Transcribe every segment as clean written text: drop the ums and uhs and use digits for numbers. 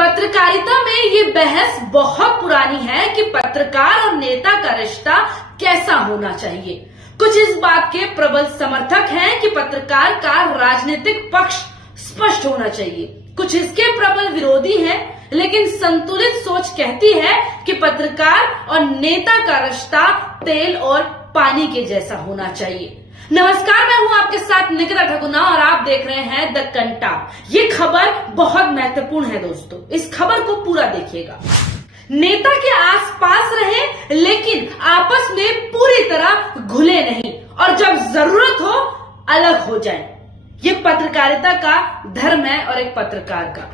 पत्रकारिता में ये बहस बहुत पुरानी है कि पत्रकार और नेता का रिश्ता कैसा होना चाहिए। कुछ इस बात के प्रबल समर्थक हैं कि पत्रकार का राजनीतिक पक्ष स्पष्ट होना चाहिए, कुछ इसके प्रबल विरोधी हैं, लेकिन संतुलित सोच कहती है कि पत्रकार और नेता का रिश्ता तेल और पानी के जैसा होना चाहिए। नमस्कार, मैं हूं आपके साथ निकिता ठकुना और आप देख रहे हैं द कंटा। ये खबर बहुत महत्वपूर्ण है दोस्तों, इस खबर को पूरा देखिएगा। नेता के आसपास रहें लेकिन आपस में पूरी तरह घुले नहीं और जब जरूरत हो अलग हो जाएं। ये पत्रकारिता का धर्म है और एक पत्रकार का।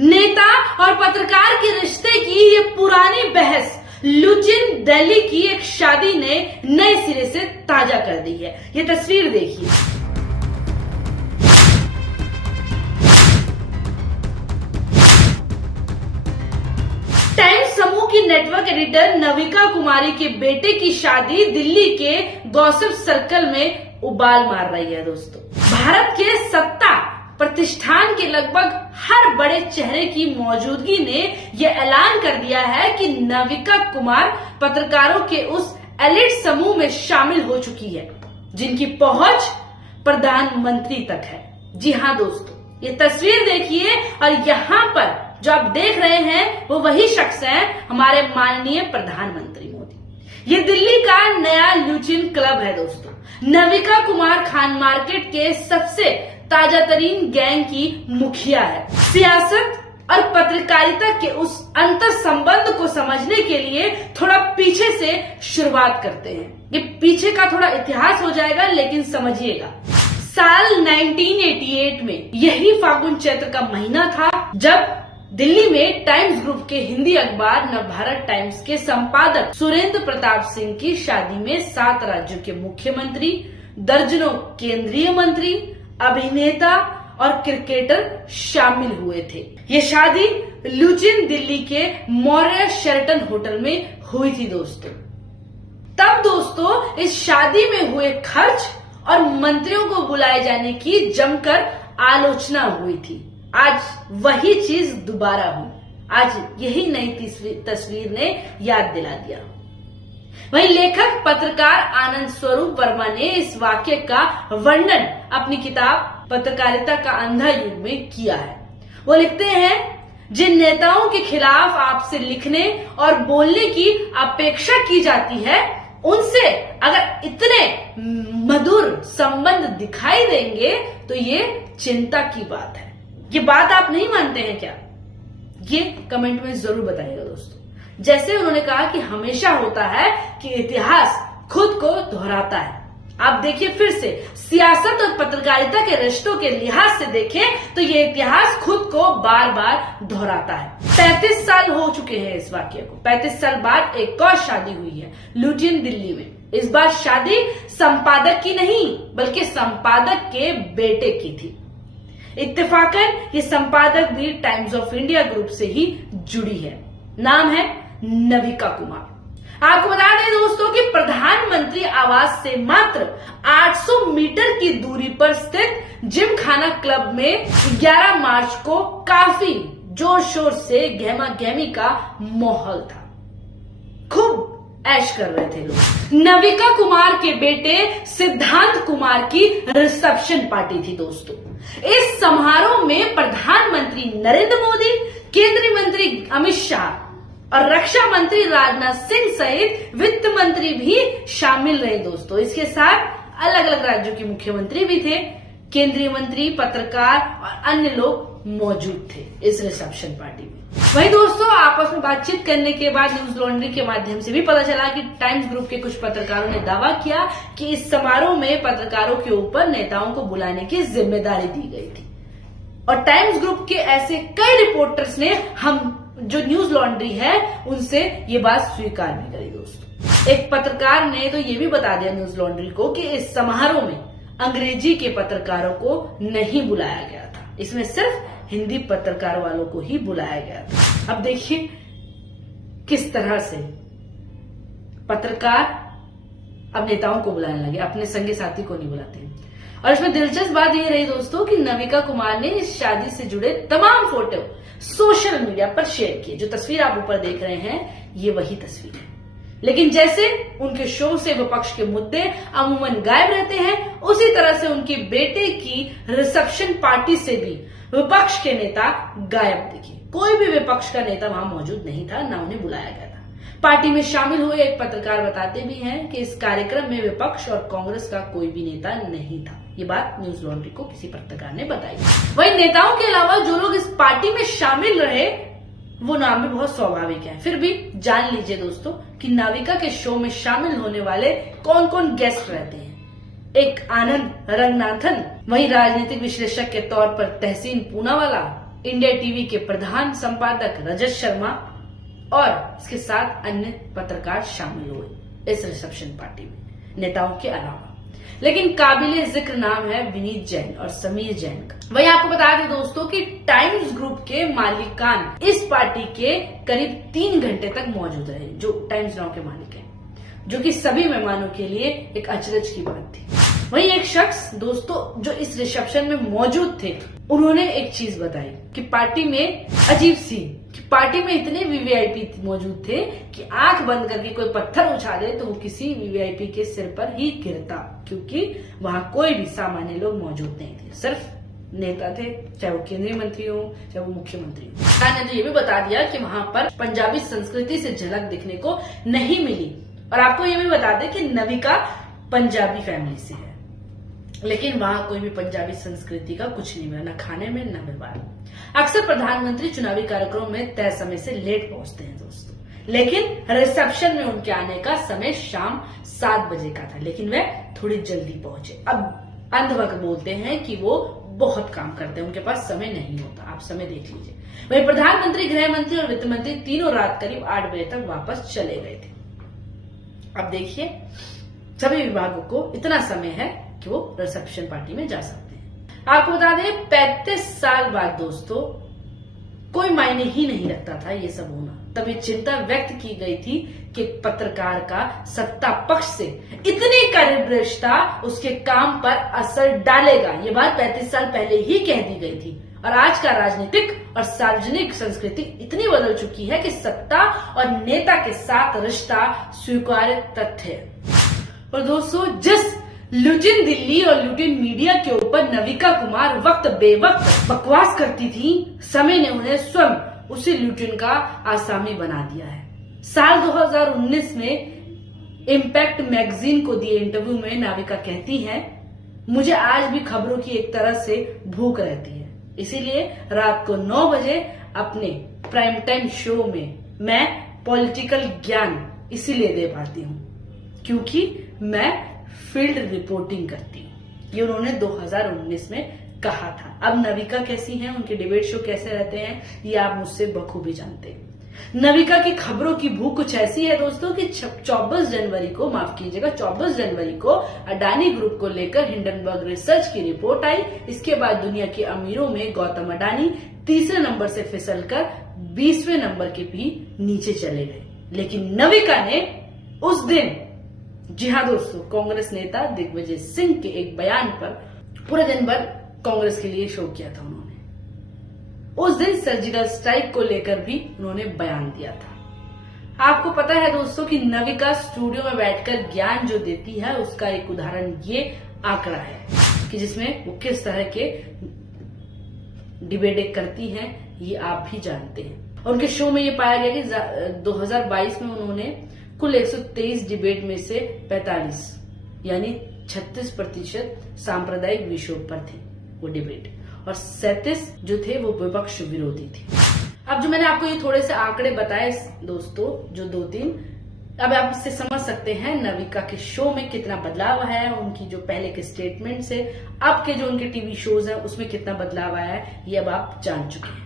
नेता और पत्रकार के रिश्ते की ये पुरानी बहस लुचिन दिल्ली की एक शादी ने नए सिरे से ताजा कर दी है। ये तस्वीर देखिए। टाइम्स समूह की नेटवर्क एडिटर नविका कुमारी के बेटे की शादी दिल्ली के गॉसिप सर्कल में उबाल मार रही है दोस्तों। भारत के सत्ता प्रतिष्ठान के लगभग हर बड़े चेहरे की मौजूदगी ने यह ऐलान कर दिया है कि नविका कुमार पत्रकारों के उस एलिट समूह में शामिल हो चुकी है जिनकी पहुंच प्रधानमंत्री तक है। जी हाँ दोस्तों, ये तस्वीर देखिए और यहाँ पर जो आप देख रहे हैं वो वही शख्स हैं, हमारे माननीय प्रधानमंत्री मोदी। ये दिल्ली का नया लुचिन क्लब है दोस्तों। नविका कुमार खान मार्केट के सबसे ताजा तरीन गैंग की मुखिया है। सियासत और पत्रकारिता के उस अंतर संबंध को समझने के लिए थोड़ा पीछे से शुरुआत करते हैं। ये पीछे का थोड़ा इतिहास हो जाएगा, लेकिन समझिएगा। साल 1988 में यही फागुन चैत्र का महीना था जब दिल्ली में टाइम्स ग्रुप के हिंदी अखबार नवभारत टाइम्स के संपादक सुरेंद्र प्रताप सिंह की शादी में 7 राज्यों के मुख्यमंत्री, दर्जनों केंद्रीय मंत्री, अभिनेता और क्रिकेटर शामिल हुए थे। ये शादी लुचिन दिल्ली के मौर्य शेरटन होटल में हुई थी दोस्तों। तब दोस्तों इस शादी में हुए खर्च और मंत्रियों को बुलाए जाने की जमकर आलोचना हुई थी। आज वही चीज दोबारा हुई। आज यही नई तस्वीर ने याद दिला दिया। वहीं लेखक पत्रकार आनंद स्वरूप वर्मा ने इस वाक्य का वर्णन अपनी किताब पत्रकारिता का अंधा युग में किया है। वो लिखते हैं, जिन नेताओं के खिलाफ आपसे लिखने और बोलने की अपेक्षा की जाती है, उनसे अगर इतने मधुर संबंध दिखाई देंगे तो ये चिंता की बात है। ये बात आप नहीं मानते हैं क्या? ये कमेंट में जरूर बताइएगा दोस्तों। जैसे उन्होंने कहा कि हमेशा होता है कि इतिहास खुद को दोहराता है। आप देखिए फिर से, सियासत और पत्रकारिता के रिश्तों के लिहाज से देखें तो ये इतिहास खुद को बार बार दोहराता है। 35 साल हो चुके हैं इस वाक्य को। 35 साल बाद एक और शादी हुई है लुचिन दिल्ली में। इस बार शादी संपादक की नहीं बल्कि संपादक के बेटे की थी। इत्तेफाकन ये संपादक भी टाइम्स ऑफ इंडिया ग्रुप से ही जुड़ी है। नाम है नविका कुमार। आपको बता दें दोस्तों कि प्रधानमंत्री आवास से मात्र 800 मीटर की दूरी पर स्थित जिम खाना क्लब में 11 मार्च को काफी जोर शोर से गहमा गहमी का माहौल था। खूब ऐश कर रहे थे लोग। नविका कुमार के बेटे सिद्धांत कुमार की रिसेप्शन पार्टी थी दोस्तों। इस समारोह में प्रधानमंत्री नरेंद्र मोदी, केंद्रीय मंत्री अमित शाह और रक्षा मंत्री राजनाथ सिंह सहित वित्त मंत्री भी शामिल रहे दोस्तों। इसके साथ अलग अलग राज्यों के मुख्यमंत्री भी थे, केंद्रीय मंत्री, पत्रकार और अन्य लोग मौजूद थे इस रिसेप्शन पार्टी में। वही दोस्तों, आपस में बातचीत करने के बाद न्यूज लॉन्ड्री के माध्यम से भी पता चला कि टाइम्स ग्रुप के कुछ पत्रकारों ने दावा किया कि इस समारोह में पत्रकारों के ऊपर नेताओं को बुलाने की जिम्मेदारी दी गई थी। और टाइम्स ग्रुप के ऐसे कई रिपोर्टर्स ने हम जो न्यूज लॉन्ड्री है उनसे ये बात स्वीकार भी करी दोस्तों। एक पत्रकार ने तो ये भी बता दिया न्यूज लॉन्ड्री को कि इस समारोह में अंग्रेजी के पत्रकारों को नहीं बुलाया गया था, इसमें सिर्फ हिंदी पत्रकार वालों को ही बुलाया गया था। अब देखिए किस तरह से पत्रकार अब नेताओं को बुलाने लगे, अपने संगी साथी को नहीं बुलाते हैं। और इसमें दिलचस्प बात ये रही दोस्तों कि नविका कुमार ने इस शादी से जुड़े तमाम फोटो सोशल मीडिया पर शेयर किए। जो तस्वीर आप ऊपर देख रहे हैं ये वही तस्वीर है। लेकिन जैसे उनके शो से विपक्ष के मुद्दे अमूमन गायब रहते हैं, उसी तरह से उनके बेटे की रिसेप्शन पार्टी से भी विपक्ष के नेता गायब दिखे। कोई भी विपक्ष का नेता वहां मौजूद नहीं था, ना उन्हें बुलाया गया था। पार्टी में शामिल हुए एक पत्रकार बताते भी हैं कि इस कार्यक्रम में विपक्ष और कांग्रेस का कोई भी नेता नहीं था। ये बात न्यूज लॉन्ड्री को किसी पत्रकार ने बताई। वहीं नेताओं के अलावा जो लोग इस पार्टी में शामिल रहे वो नाम भी बहुत स्वाभाविक है। फिर भी जान लीजिए दोस्तों कि नाविका के शो में शामिल होने वाले कौन कौन गेस्ट रहते हैं। एक आनंद रंगनाथन, वहीं राजनीतिक विश्लेषक के तौर पर तहसीन पूनावाला, इंडिया टीवी के प्रधान संपादक रजत शर्मा और इसके साथ अन्य पत्रकार शामिल हुए इस रिसेप्शन पार्टी में नेताओं के अलावा। लेकिन काबिले जिक्र नाम है विनीत जैन और समीर जैन का। वहीं आपको बता दें दोस्तों कि टाइम्स ग्रुप के मालिकान इस पार्टी के करीब 3 घंटे तक मौजूद रहे, जो टाइम्स नाउ के मालिक हैं, जो कि सभी मेहमानों के लिए एक अचरज की बात थी। वहीं एक शख्स दोस्तों जो इस रिसेप्शन में मौजूद थे, उन्होंने एक चीज बताई कि पार्टी में अजीब सी कि पार्टी में इतने वीवीआईपी मौजूद थे कि आंख बंद करके कोई पत्थर उछाले तो वो किसी वीवीआईपी के सिर पर ही गिरता, क्योंकि वहां कोई भी सामान्य लोग मौजूद नहीं थे, सिर्फ नेता थे, चाहे वो केंद्रीय मंत्री हो चाहे वो मुख्यमंत्री हो। सरकार ने तो ये भी बता दिया कि वहां पर पंजाबी संस्कृति से झलक दिखने को नहीं मिली। और आपको ये भी बता दें कि नविका पंजाबी फैमिली से है, लेकिन वहां कोई भी पंजाबी संस्कृति का कुछ नहीं मिला, न खाने में न व्यवहार। अक्सर प्रधानमंत्री चुनावी कार्यक्रम में तय समय से लेट पहुंचते हैं दोस्तों, लेकिन रिसेप्शन में उनके आने का समय शाम 7 बजे का था, लेकिन वे थोड़ी जल्दी पहुंचे। अब अंधभक्त बोलते हैं कि वो बहुत काम करते हैं, उनके पास समय नहीं होता। आप समय देख लीजिए। वहीं प्रधानमंत्री, गृह मंत्री और वित्त मंत्री तीनों रात करीब 8 बजे तक वापस चले गए थे। अब देखिए सभी विभागों को इतना समय है कि वो रिसेप्शन पार्टी में जा सकते हैं। आपको बता दें 35 साल बाद दोस्तों कोई मायने ही नहीं रखता था ये सब होना। तब ये चिंता व्यक्त की गई थी कि पत्रकार का सत्ता पक्ष से इतनी करीब रिश्ता उसके काम पर असर डालेगा। ये बात 35 साल पहले ही कह दी गई थी। और आज का राजनीतिक और सार्वजनिक संस्कृति इतनी बदल चुकी है कि सत्ता और नेता के साथ रिश्ता स्वीकार्य तथ्य है। और दोस्तों जिस लुटिन दिल्ली और लुटिन मीडिया के ऊपर नविका कुमार वक्त बेवक्त बकवास करती थी, समय ने उन्हें स्वयं उसी लुटिन का आसामी बना दिया है। साल 2019 में इम्पैक्ट मैगजीन को दिए इंटरव्यू में नाविका कहती हैं, मुझे आज भी खबरों की एक तरह से भूख रहती है, इसीलिए रात को 9 बजे अपने प्राइम टाइम शो में मैं पॉलिटिकल ज्ञान इसीलिए दे पाती हूँ क्योंकि मैं फील्ड रिपोर्टिंग करती हूँ। ये उन्होंने 2019 में कहा था। अब नविका कैसी हैं, उनके डिबेट शो कैसे रहते हैं, ये आप मुझसे बखूबी जानते हैं। नविका की खबरों की भूख कुछ ऐसी है दोस्तों कि 24 जनवरी को अडानी ग्रुप को लेकर हिंडनबर्ग रिसर्च की रिपोर्ट आई। इसके बाद दुनिया के अमीरों में गौतम अडानी तीसरे नंबर से फिसलकर 20वें नंबर के भी नीचे चले गए। लेकिन नविका ने उस दिन, जी हाँ दोस्तों, कांग्रेस नेता दिग्विजय सिंह के एक बयान पर पूरे दिन भर कांग्रेस के लिए शो किया था। उन्होंने उस दिन सर्जिकल स्ट्राइक को लेकर भी उन्होंने बयान दिया था। आपको पता है दोस्तों कि नविका स्टूडियो में बैठकर ज्ञान जो देती है उसका एक उदाहरण ये आंकड़ा है कि जिसमें वो किस तरह के डिबेट करती हैं, ये आप भी जानते हैं। और उनके शो में ये पाया गया कि 2022 में उन्होंने कुल 123 डिबेट में से 45 यानी 36% सांप्रदायिक विषयों पर थे वो डिबेट, और 37 जो थे वो विपक्ष विरोधी थे। अब जो मैंने आपको ये थोड़े से आंकड़े बताए दोस्तों, जो 2-3, अब आप इससे समझ सकते हैं नविका के शो में कितना बदलाव आया है। उनकी जो पहले के स्टेटमेंट से अब के जो उनके टीवी शोज हैं उसमें कितना बदलाव आया है, ये अब आप जान चुके हैं।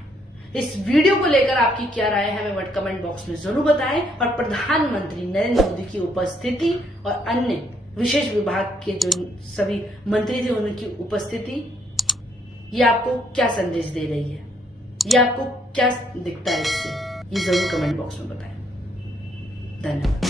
इस वीडियो को लेकर आपकी क्या राय है हमें कमेंट बॉक्स में जरूर बताएं। और प्रधानमंत्री नरेंद्र मोदी की उपस्थिति और अन्य विशेष विभाग के जो सभी मंत्री थे उनकी उपस्थिति, ये आपको क्या संदेश दे रही है, ये आपको क्या दिखता है इससे, ये जरूर कमेंट बॉक्स में बताएं। धन्यवाद।